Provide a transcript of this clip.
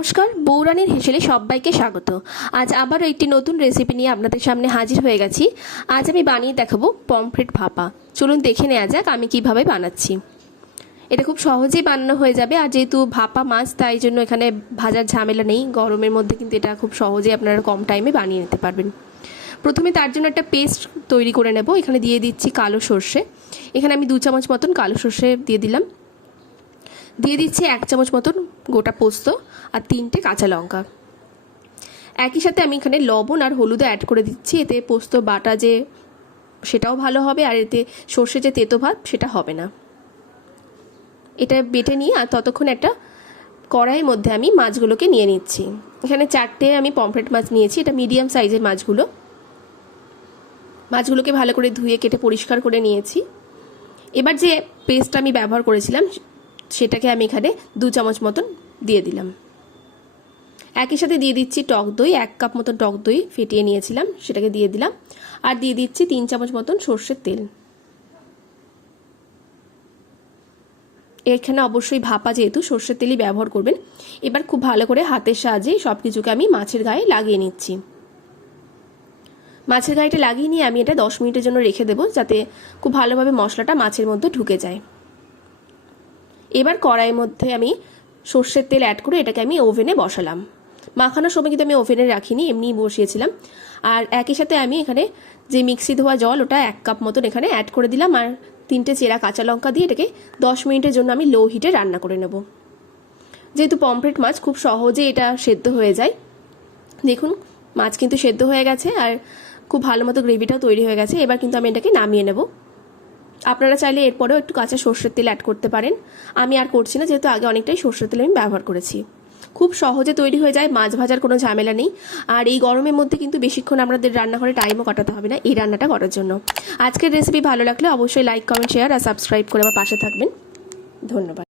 নমস্কার, বৌরানীর হেসেলে সবাইকে স্বাগত। আজ আবারও একটি নতুন রেসিপি নিয়ে আপনাদের সামনে হাজির হয়ে গেছি। আজ আমি বানিয়ে দেখাবো পমফ্রেট ভাপা। চলুন দেখে নেওয়া যাক আমি কিভাবে বানাচ্ছি। এটা খুব সহজেই বানানো হয়ে যাবে, আর যেহেতু ভাপা মাছ তাই জন্য এখানে ভাজার ঝামেলা নেই। গরমের মধ্যে কিন্তু এটা খুব সহজেই আপনারা কম টাইমে বানিয়ে নিতে পারবেন। প্রথমে তার জন্য একটা পেস্ট তৈরি করে নেব। এখানে দিয়ে দিচ্ছি কালো সর্ষে। এখানে আমি 2 চামচ মতন কালো সর্ষে দিয়ে দিলাম। দিয়ে দিচ্ছি 1 চামচ মতন গোটা পোস্ত আর 3টে কাঁচা লঙ্কা। একই সাথে আমি এখানে লবণ আর হলুদও অ্যাড করে দিচ্ছি। এতে পোস্ত বাটা যে সেটাও ভালো হবে, আর এতে সর্ষে যে তেতো ভাব সেটা হবে না। এটা বেটে নিয়ে আর ততক্ষণ একটা কড়াইয়ের মধ্যে আমি মাছগুলোকে নিয়ে নিচ্ছি। এখানে 4টে আমি পমফ্রেট মাছ নিয়েছি। এটা মিডিয়াম সাইজের মাছগুলোকে ভালো করে ধুয়ে কেটে পরিষ্কার করে নিয়েছি। এবার যে পেস্ট আমি ব্যবহার করেছিলাম সেটাকে আমি এখানে 2 চামচ মতন দিয়ে দিলাম। একই সাথে দিয়ে দিচ্ছি টক দই। 1 কাপ মতন টক দই ফেটিয়ে নিয়েছিলাম, সেটাকে দিয়ে দিলাম। আর দিয়ে দিচ্ছি 3 চামচ মতন সর্ষের তেল। এখানে অবশ্যই ভাপা যেহেতু সর্ষের তেলই ব্যবহার করবেন। এবার খুব ভালো করে হাতের সাহায্যে সব কিছুকে আমি মাছের গায়ে লাগিয়ে নিচ্ছি। মাছের গায়েটা লাগিয়ে নিয়ে আমি এটা 10 মিনিটের জন্য রেখে দেবো, যাতে খুব ভালোভাবে মশলাটা মাছের মধ্যে ঢুকে যায়। এবার কড়াইয়ের মধ্যে আমি সর্ষের তেল অ্যাড করে এটাকে আমি ওভেনে বসালাম। মাখানোর সময় কিন্তু আমি ওভেনে রাখিনি, এমনিই বসিয়েছিলাম। আর একই সাথে আমি এখানে যে মিক্সি ধোয়া জল ওটা 1 কাপ মতন এখানে অ্যাড করে দিলাম, আর 3টে চেরা কাঁচা লঙ্কা দিয়ে এটাকে 10 মিনিটের জন্য আমি লো হিটে রান্না করে নেব। যেহেতু পমফ্রেট মাছ খুব সহজে এটা সেদ্ধ হয়ে যায়। দেখুন মাছ কিন্তু সেদ্ধ হয়ে গেছে আর খুব ভালো মতো গ্রেভিটাও তৈরি হয়ে গেছে। এবার কিন্তু আমি এটাকে নামিয়ে নেব। আপনারা চাইলে এরপরেও একটু কাঁচা সর্ষের তেল অ্যাড করতে পারেন। আমি আর করছি না, যেহেতু আগে অনেকটাই সর্ষের তেল আমি ব্যবহার করেছি। খুব সহজে তৈরি হয়ে যায়, মাছ ভাজার কোনো ঝামেলা নেই। আর এই গরমের মধ্যে কিন্তু বেশিক্ষণ আমাদের রান্নাঘরে টাইমও কাটাতে হবে না এই রান্নাটা করার জন্য। আজকের রেসিপি ভালো লাগলে অবশ্যই লাইক, কমেন্ট, শেয়ার আর সাবস্ক্রাইব করে আমার পাশে থাকবেন। ধন্যবাদ।